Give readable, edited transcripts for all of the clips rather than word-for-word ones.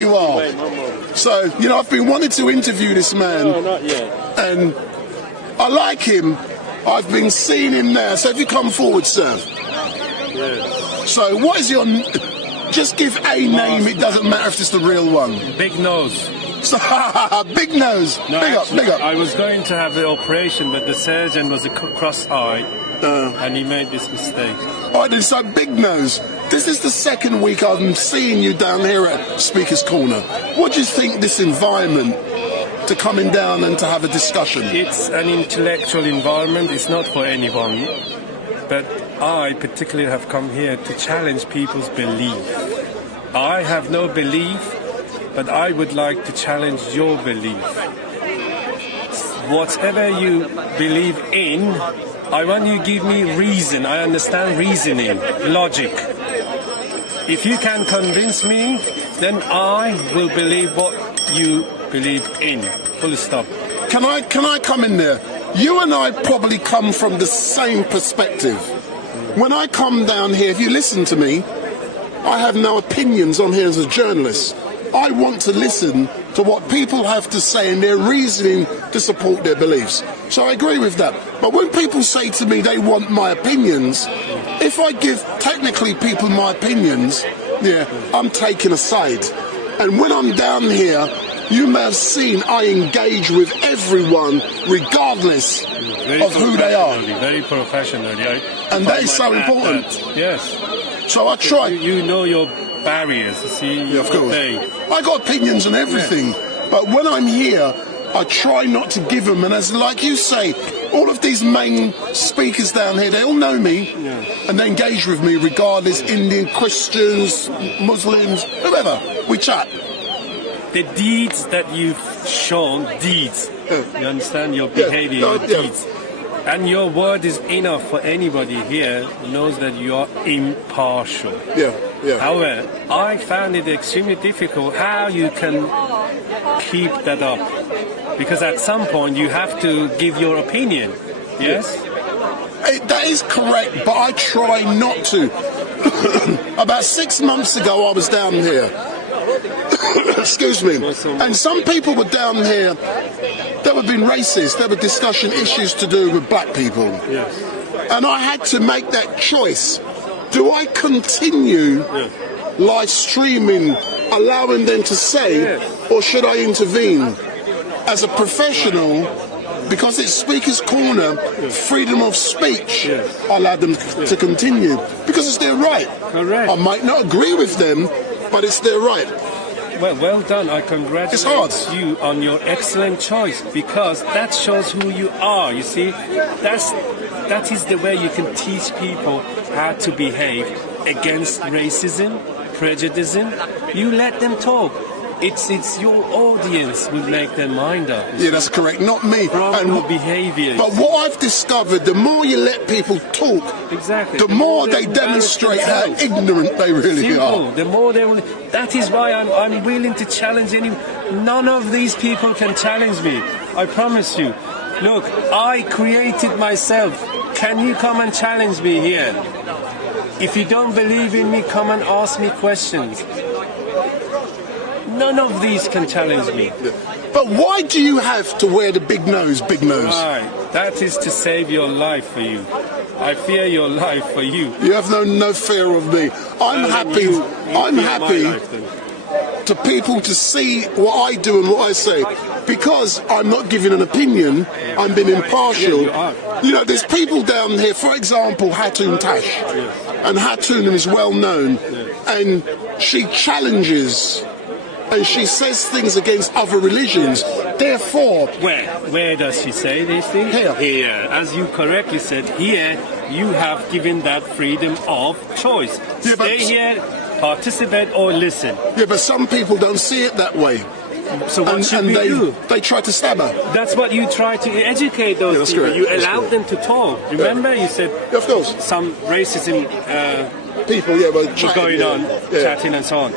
You are. Wait, one more. So, you know, I've been wanting to interview this man. No, not yet. And I like him. I've been seeing him now. So if you come forward, sir. Yes. So what is your... Just give a name. It doesn't matter if it's the real one. Big nose. So, big nose. No, big actually, up, big up. I was going to have the operation, but the surgeon was a cross-eyed, and he made this mistake. All right, then, so big nose. This is the second week I'm seeing you down here at Speaker's Corner. What do you think this environment to coming down and to have a discussion? It's an intellectual environment. It's not for anyone. But I particularly have come here to challenge people's belief. I have no belief, but I would like to challenge your belief. Whatever you believe in, I want you to give me reason. I understand reasoning, logic. If you can convince me, then I will believe what you believe in. Full stop. Can I come in there? You and I probably come from the same perspective. When I come down here, if you listen to me, I have no opinions on here as a journalist. I want to listen to what people have to say and their reasoning to support their beliefs. So I agree with that. But when people say to me they want my opinions, if I give technically people my opinions, yeah, I'm taking a side. And when I'm down here, you may have seen I engage with everyone regardless of who they are. Very professionally. And that is so important. Yes. So I try. You know your barriers, you see. Yeah, of course. I got opinions on everything, but when I'm here, I try not to give them. And as like you say, all of these main speakers down here, they all know me, and they engage with me regardless, Indian, Christians, Muslims, whoever. We chat. The deeds that you've shown, deeds, you understand your behavior, your deeds. And your word is enough for anybody here who knows that you are impartial. Yeah. However, I found it extremely difficult how you can keep that up. Because at some point you have to give your opinion. Yes? That is correct, but I try not to. About 6 months ago I was down here. Excuse me. And some people were down here that were being racist. They were discussing issues to do with black people. Yes. And I had to make that choice. Do I continue live streaming, allowing them to say, or should I intervene? As a professional, because it's Speaker's Corner, freedom of speech, I allow them to continue. Because it's their right. Correct. I might not agree with them, but it's their right. Well done. I congratulate you on your excellent choice, because that shows who you are. You see, that is the way you can teach people how to behave against racism, prejudice. You let them talk. It's your audience who make their mind up. Yeah, that's correct. Not me. From behaviour. But what I've discovered, the more you let people talk, the more they demonstrate how ignorant they really are. The more they will. That is why I'm willing to challenge anyone. None of these people can challenge me. I promise you. Look, I created myself. Can you come and challenge me here? If you don't believe in me, come and ask me questions. None of these can challenge me. But why do you have to wear the big nose, big nose? Right. That is to save your life for you. I fear your life for you. You have no fear of me. I'm happy. I'm happy to people to see what I do and what I say. Because I'm not giving an opinion, I'm being impartial. You know, there's people down here, for example, Hatun Tash. And Hatun is well known. And she challenges and she says things against other religions. Therefore... Where does she say these things? Here. As you correctly said, here you have given that freedom of choice. Yeah, Stay here, participate or listen. Yeah, but some people don't see it that way. So what should we do? They try to stab her. That's what you try to educate those people. Correct. You allowed them to talk. Remember, you said of course. Some racism people, were going on, chatting and so on.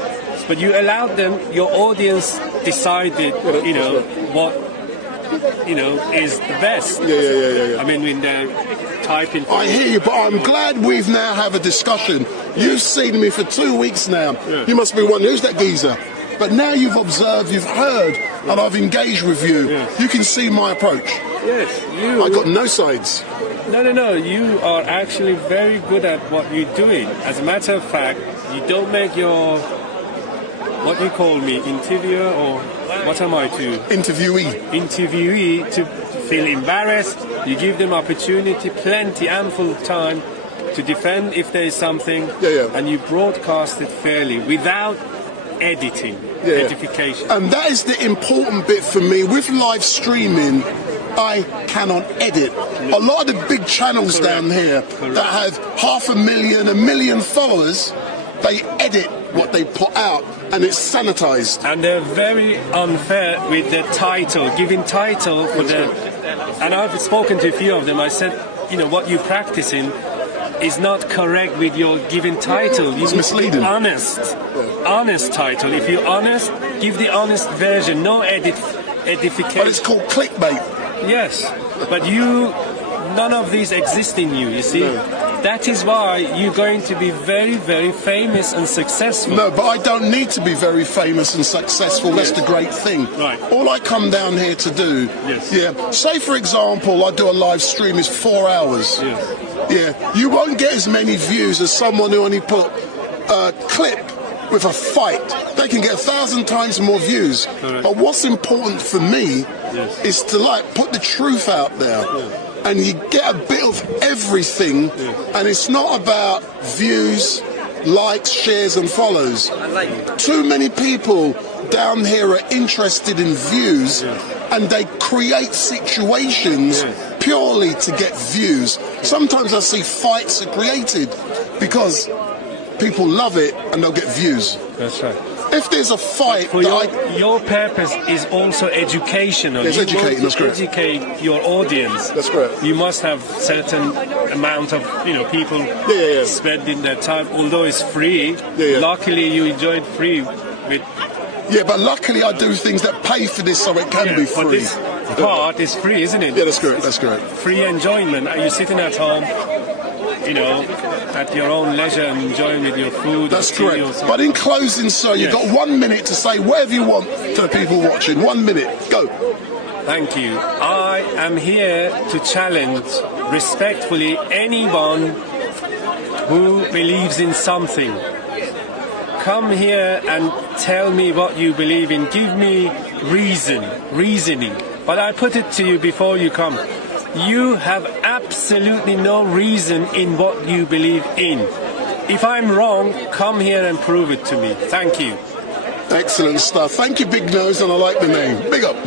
But you allowed them. Your audience decided, what is the best. Yeah. I mean, when they're typing. I hear you, but I'm glad we've now have a discussion. You've seen me for 2 weeks now. You must be wondering, who's that geezer? But now you've observed, you've heard, and I've engaged with you. Yes. You can see my approach. Yes, I got no sides. No. You are actually very good at what you're doing. As a matter of fact, you don't make your, what you call me, interviewer, or what am I to? Interviewee to feel embarrassed. You give them opportunity, plenty, ample time to defend if there is something, and you broadcast it fairly without editing, edification. And that is the important bit for me. With live streaming, I cannot edit. A lot of the big channels down here that have 500,000, 1 million followers, they edit what they put out, and it's sanitized. And they're very unfair with the title, giving title for the... And I've spoken to a few of them. I said, what you're practicing is not correct with your given title. It's misleading. Honest title. If you're honest, give the honest version. No edification. But it's called clickbait. Yes, but none of these exist in you. You see, that is why you're going to be very, very famous and successful. No, but I don't need to be very famous and successful. That's the great thing. Right. All I come down here to do, say for example, I do a live stream is 4 hours. Yes. You won't get as many views as someone who only put a clip with a fight. They can get 1,000 times more views. Correct. But what's important for me is to put the truth out there. And you get a bit of everything, and it's not about views, likes, shares and follows. Too many people down here are interested in views, and they create situations purely to get views. Sometimes I see fights are created because people love it and they'll get views. That's right. If there's a fight, your purpose is also educational. It's educating. That's correct. Educate your audience. That's correct. You must have certain amount of people spending their time. Although it's free, luckily you enjoy it free with. Yeah, but luckily I do things that pay for this, so it can be free. But this part is free, isn't it? Yeah, that's correct. That's correct. Free enjoyment. Are you sitting at home? At your own leisure and enjoying with your food. That's correct. But in closing, sir, you've got 1 minute to say whatever you want to the people watching. 1 minute. Go. Thank you. I am here to challenge respectfully anyone who believes in something. Come here and tell me what you believe in. Give me reasoning. But I put it to you before you come. You have absolutely no reason in what you believe in. If I'm wrong, come here and prove it to me. Thank you. Excellent stuff. Thank you, Big Nose, and I like the name. Big up.